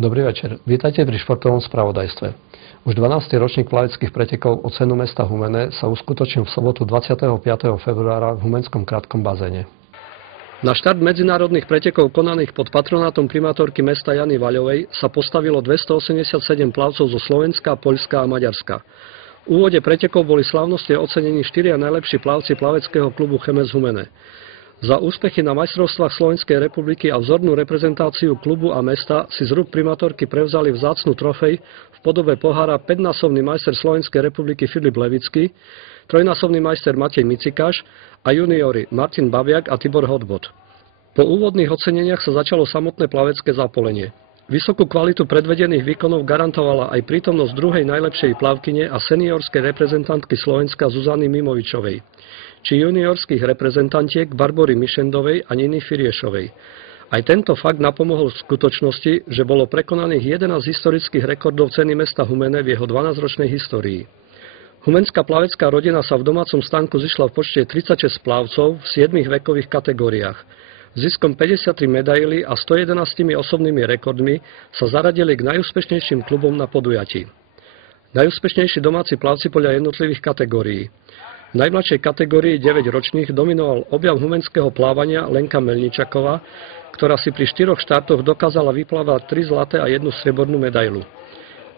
Dobrý večer. Vítajte pri športovom spravodajstve. Už 12. ročník plaveckých pretekov o cenu mesta Humene sa uskutočnil v sobotu 25. februára v Humenskom krátkom bazéne. Na štart medzinárodných pretekov konaných pod patronátom primátorky mesta Jany Vaľovej sa postavilo 287 plavcov zo Slovenska, Poľska a Maďarska. V úvode pretekov boli slávnostne ocenení 4 najlepší plavci plaveckého klubu Chemes Humene. Za úspechy na majstrovstvách Slovenskej republiky a vzornú reprezentáciu klubu a mesta si z rúk primátorky prevzali vzácnu trofej v podobe pohára 5-násobný majster Slovenskej republiky Filip Levický, 3-násobný majster Matej Micikáš a juniori Martin Babiak a Tibor Hodbot. Po úvodných oceneniach sa začalo samotné plavecké zapolenie. Vysokú kvalitu predvedených výkonov garantovala aj prítomnosť druhej najlepšej plavkyne a seniorskej reprezentantky Slovenska Zuzany Mimovičovej, či juniorských reprezentantiek Barbory Mišendovej a Niny Firiešovej. Aj tento fakt napomohol v skutočnosti, že bolo prekonaných 11 historických rekordov ceny mesta Humene v jeho 12-ročnej histórii. Humenská plavecká rodina sa v domácom stánku zišla v počte 36 plavcov v 7 vekových kategóriách. Ziskom 53 medailí a 111 osobnými rekordmi sa zaradili k najúspešnejším klubom na podujatí. Najúspešnejší domáci plavci podľa jednotlivých kategórií. V najmladšej kategórii 9-ročných dominoval objav humenského plávania Lenka Melničaková, ktorá si pri 4 štartoch dokázala vyplávať 3 zlaté a 1 striebornú medailu.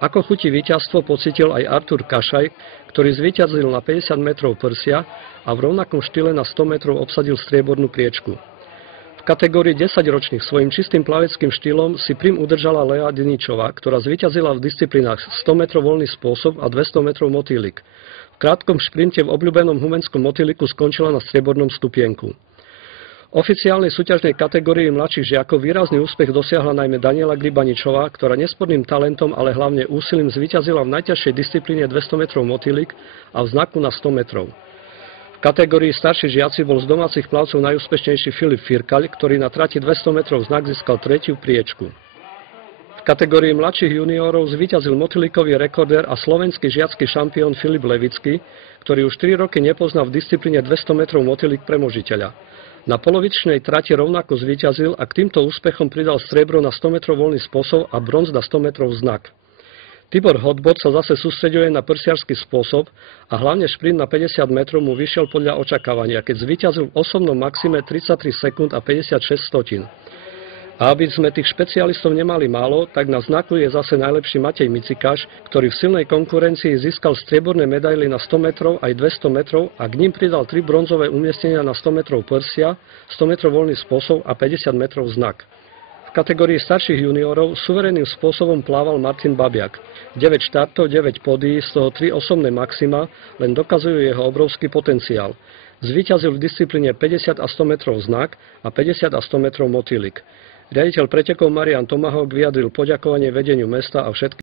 Ako chutí víťazstvo pocítil aj Artur Kašaj, ktorý zvíťazil na 50 metrov prsia a v rovnakom štýle na 100 metrov obsadil striebornú priečku. V kategórii 10-ročných svojim čistým plaveckým štýlom si prim udržala Lea Diničová, ktorá zvíťazila v disciplínach 100 metrov voľný spôsob a 200 metrov motýlik. V krátkom šprinte v obľúbenom humenskom motýliku skončila na striebornom stupienku. V oficiálnej súťažnej kategórii mladších žiakov výrazný úspech dosiahla najmä Daniela Gribaničová, ktorá nesporným talentom, ale hlavne úsilím zvíťazila v najťažšej disciplíne 200 metrov motýlik a v znaku na 100 metrov. V kategórii starší žiaci bol z domácich plavcov najúspešnejší Filip Firkaľ, ktorý na trati 200 metrov znak získal 3. priečku. V kategórii mladších juniorov zvíťazil motýlikový rekordér a slovenský žiacky šampión Filip Levický, ktorý už 3 roky nepozná v disciplíne 200 metrov motýlik pre možiteľa. Na polovičnej trati rovnako zvíťazil a k týmto úspechom pridal striebro na 100 metrov voľný spôsob a bronz na 100 metrov znak. Tibor Hodbot sa zase sústreďuje na prsiarsky spôsob a hlavne šprint na 50 metrov mu vyšiel podľa očakávania, keď zvíťazil v osobnom maxime 33 sekúnd a 56 stotín. A aby sme tých špecialistov nemali málo, tak na znaku je zase najlepší Matej Micikáš, ktorý v silnej konkurencii získal strieborné medaily na 100 metrov aj 200 metrov a k ním pridal 3 bronzové umiestnenia na 100 metrov prsia, 100 metrov voľný spôsob a 50 metrov znak. V kategórii starších juniorov suverénnym spôsobom plával Martin Babiak. 9 štartov, 9 pódií, z toho 3 osobné maxima, len dokazujú jeho obrovský potenciál. Zvíťazil v disciplíne 50 a 100 metrov znak a 50 a 100 metrov motýlik. Riaditeľ pretekov Marian Tomahawk vyjadril poďakovanie vedeniu mesta a všetkým